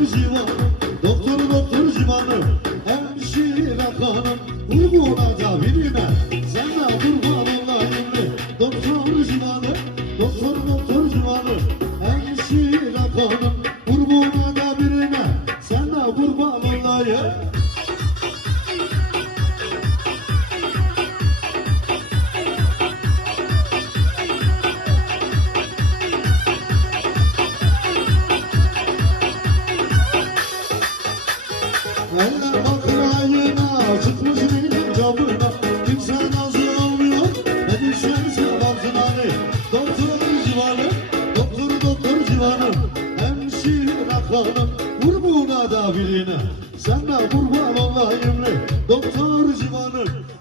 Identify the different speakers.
Speaker 1: doktor civan Doktor doktor civanı Hemşire kanım Vurguna da birine. Sana kurban olayım mi Doktor civanı Doktor doktor civanı Hemşire kanım Vurguna da birine. Sana kurban olayım. Eller bakırayına çıkmış benim camına Kimse razı olmuyor ne düşerse altına ne Doktor civanı, doktor doktor civanı Hemşire hanım vur buna da birine Sen de kurban olayım ne Doktor civanı, doktor doktor